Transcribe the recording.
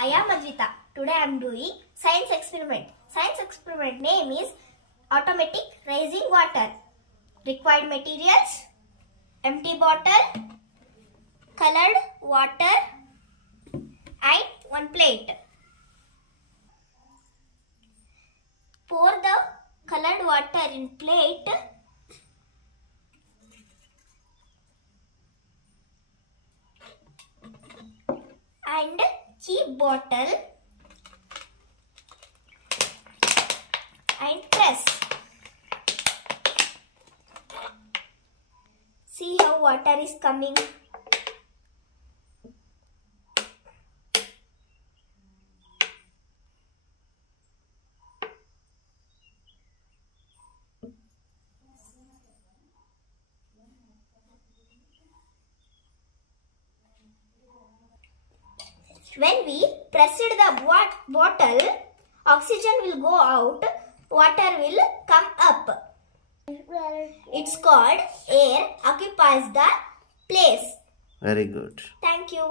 I am Advita. Today I am doing science experiment. Science experiment name is automatic raising water. Required materials: empty bottle, colored water and one plate. Pour the colored water in plate. And keep bottle and press. See how water is coming. When we press the bottle, oxygen will go out, water will come up. It's called air occupies the place. Very good. Thank you.